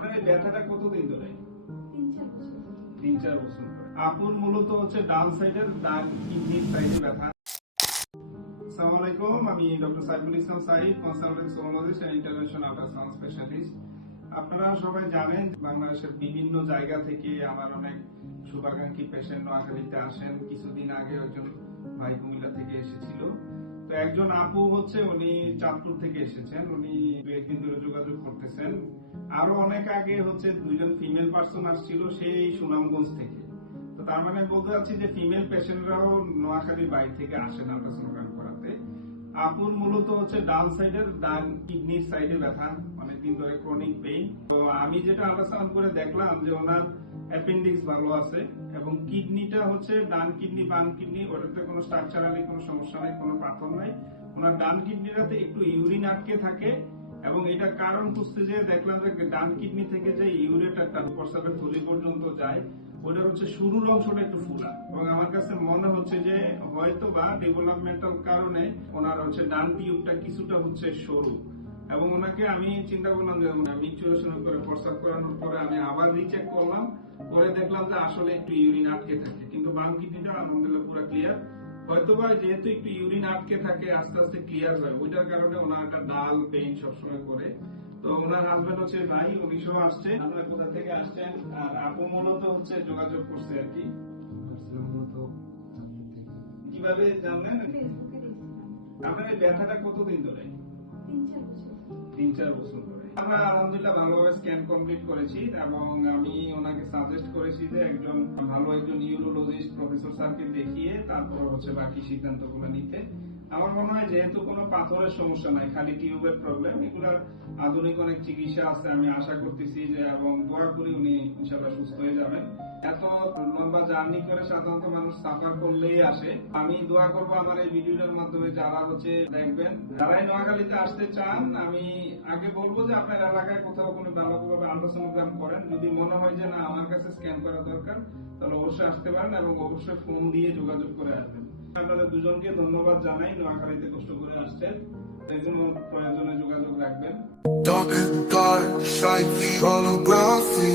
আপনার এই ব্যথাটা কতদিন ধরে? 3-4 বছর ধরে। আপুর মূলত হচ্ছে ডান সাইডের ডান কিডনির সাইডে ব্যথা। আসসালামু আলাইকুম, আমি doctor Saiful Islam Sayeed, consultant sonologist and international ultrasound specialist. আপনারা সবাই জানেন বাংলাদেশের বিভিন্ন জায়গা থেকে আমার অনেক শুভাকাঙ্ক্ষী পেশেন্ট নোয়াখালীতে আসেন। কিছুদিন আগে একজন ভাই কুমিল্লা থেকে এসেছিল। তো একজন আপু হচ্ছে উনি চাঁদপুর থেকে এসেছেন, উনি একদিন ধরে যোগাযোগ করতেছেন। আরো অনেক আগে হচ্ছে দুইজন ফিমেল পার্সন আসছিল সেই সুনামগঞ্জ থেকে। তো তার মানে বলতে চাচ্ছি যে ফিমেল পেশেন্টরাও নোয়াখালীর বাইরে থেকে আসেন আল্ট্রাসোনোগ্রাম করাতে। আপুর মূলত হচ্ছে ডান সাইডের ডান কিডনির সাইডে ব্যথা, অনেকদিন ধরে ক্রনিক পেইন। তো আমি যেটা আল্ট্রাসাউন্ড করে দেখলাম যে ওনার অ্যাপেন্ডিক্স ভালো আছে এবং কিডনিটা হচ্ছে ডান কিডনি বাম কিডনি, ওটাতে কোনো স্ট্রাকচারালি কোনো সমস্যা নাই, কোনো পাথর নাই। ওনার ডান কিডনিটাতে একটু ইউরিন আটকে থাকে এবং এটা কারণ খুঁজতে যেয়ে দেখলাম যে ডান কিডনি থেকে যে ইউরেটারটা প্রস্রাবের থলি পর্যন্ত যায় ওটা হচ্ছে শুরুর অংশটা একটু ফুলা এবং আমার কাছে মনে হচ্ছে যে হয়তো বা ডেভেলপমেন্টাল কারণে ওনার হচ্ছে ডান টিউবটা কিছুটা হচ্ছে সরু এবং ওনাকে আমি চিন্তা করলাম যে মিক্সচুরেশন করে প্রস্রাব করানোর পরে আমি আবার রিচেক করলাম, পরে দেখলাম যে আসলে একটু ইউরিন আটকে থাকে, কিন্তু বাম কিডনিটা আলহামদুলিল্লাহ পুরো ক্লিয়ার। হয়তো বা যেহেতু একটু ইউরিন আটকে থাকে আস্তে আস্তে ক্লিয়ার হয়, ওইটার কারণে ওনার একটা ডাল পেইন সবসময় করে। তো ওনার হাজবেন্ড হচ্ছে ভাই, উনি সহ আসছে। আপনার কোথা থেকে আসছেন? আর আপু মূলত হচ্ছে যোগাযোগ করছে আর কি। কিভাবে জানলেন? আপনার এই ব্যথাটা কতদিন ধরে? 3-4 বছর ধরে। আমরা আলহামদুলিল্লাহ ভালোভাবে স্ক্যান কমপ্লিট করেছি এবং আমি ওনাকে সাজেস্ট করেছি যে একজন নিউরোলজিস্ট প্রফেসর স্যারকে দেখিয়ে তারপর হচ্ছে বাকি সিদ্ধান্তগুলো নিতে। আমার মনে হয় যেহেতু কোনো পাথরের সমস্যা নাই, খালি টিউবের প্রবলেম, এগুলা আধুনিক অনেক চিকিৎসা আছে, আমি আশা করতেছি যে এবং দোয়া করি উনি ইনশাআল্লাহ সুস্থ হয়ে যাবেন। এত লম্বা জার্নি করে সাধারণত মানুষ সাফার করলেই আসে। আমি দোয়া করবো আমার এই ভিডিওটার মাধ্যমে যারা হচ্ছে দেখবেন, যারাই নোয়াখালীতে আসতে চান, আমি আগে বলবো যে আপনার এলাকায় কোথাও কোনো ভালোভাবে আল্ট্রাসোনোগ্রাম করেন। যদি মনে হয় যে না আমার কাছে স্ক্যান করা দরকার, তাহলে অবশ্যই আসতে পারেন এবং অবশ্যই ফোন দিয়ে যোগাযোগ করে আসবেন। আপনাদের দুজনকে ধন্যবাদ জানাই, নোয়াখালীতে কষ্ট করে আসছেন। এজন্য প্রয়োজনে যোগাযোগ রাখবেন। Dark in the dark, shine the holography.